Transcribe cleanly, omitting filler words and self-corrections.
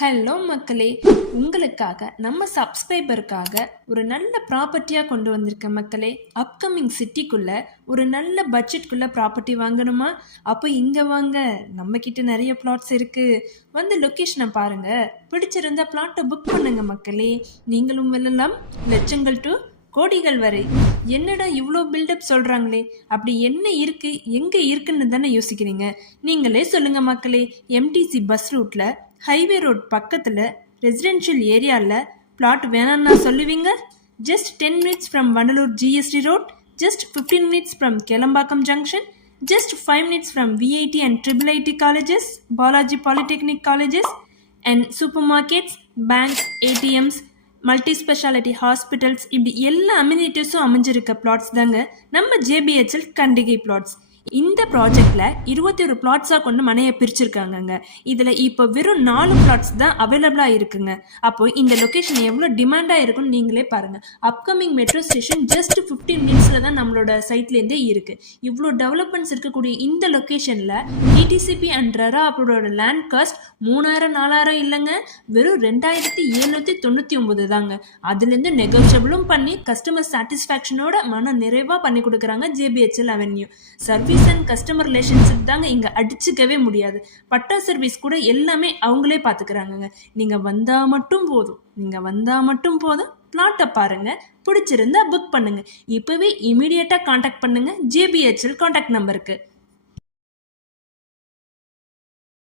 Hello மக்களே, உங்களுக்காக நம்ம சப்ஸ்கிரைபருக்காக ஒரு நல்ல ப்ராப்பர்ட்டியாக கொண்டு வந்திருக்கேன் மக்களே. அப்கமிங் சிட்டிக்குள்ள ஒரு நல்ல பட்ஜெட்குள்ள ப்ராப்பர்ட்டி வாங்கணுமா? அப்போ இங்கே வாங்க, நம்மக்கிட்ட நிறைய பிளாட்ஸ் இருக்குது. வந்து லொக்கேஷனை பாருங்க, பிடிச்சிருந்தா பிளாட்டை புக் பண்ணுங்க மக்களே. நீங்களும் வெல்லலாம் லட்சங்கள் டு கோடிகள் வரை. என்னடா இவ்வளோ பில்டப் சொல்கிறாங்களே, அப்படி என்ன இருக்கு, எங்கே இருக்குன்னு தானே யோசிக்கிறீங்க. நீங்களே சொல்லுங்க மக்களே. எம்டிசி பஸ் ரூட்டில் ஹைவே ரோட் பக்கத்தில் ரெசிடென்ஷியல் ஏரியாவில் பிளாட் வேணான்னா சொல்லுவீங்க. Just 10 minutes from Vandalur GST road, just 15 minutes from Kelambakkam junction, just 5 minutes from VIT and IIIT colleges, Balaji Polytechnic colleges, and supermarkets, banks, ATMs, multi speciality hospitals, இப்படி எல்லா அம்யூனிட்டிஸும் அமைஞ்சிருக்க plots தாங்க நம்ம ஜேபிஹெச்எல் Kandigai plots. இந்த ப்ராஜெக்டில் 21 பிளாட்ஸாக கொண்டு மனையை பிரிச்சிருக்காங்கங்க. இதில் இப்போ வெறும் 4 பிளாட்ஸ் தான் அவைலபிளாக இருக்குங்க. அப்போது இந்த லொக்கேஷன் எவ்வளோ டிமாண்டாக இருக்குன்னு நீங்களே பாருங்கள். அப்கமிங் மெட்ரோ ஸ்டேஷன் ஜஸ்ட் 15 minutesல தான் நம்மளோட சைட்லேருந்தே இருக்குது. இவ்வளோ டெவலப்மெண்ட்ஸ் இருக்கக்கூடிய இந்த லொக்கேஷனில் டிடிசிபி அண்ட் ரெரா அப்போட லேண்ட் காஸ்ட் 3000-4000 இல்லைங்க, வெறும் 2799 தாங்க. அதுலேருந்து நெகோஷியபிளும் பண்ணி கஸ்டமர் சாட்டிஸ்ஃபேக்ஷனோட மன நிறைவாக பண்ணி கொடுக்குறாங்க JBHL avenue. Service and customer relationship தாங்க இங்கே அடிச்சுக்கவே முடியாது. பட்டா சர்வீஸ் கூட எல்லாமே அவங்களே பார்த்துக்கிறாங்கங்க. நீங்கள் வந்தால் மட்டும் போதும். பிளாட்டை பாருங்க, பிடிச்சிருந்தா புக் பண்ணுங்க. இப்போவே இமீடியட்டாக காண்டாக்ட் பண்ணுங்க ஜேபிஹெச்எல் காண்டாக்ட் நம்பருக்கு.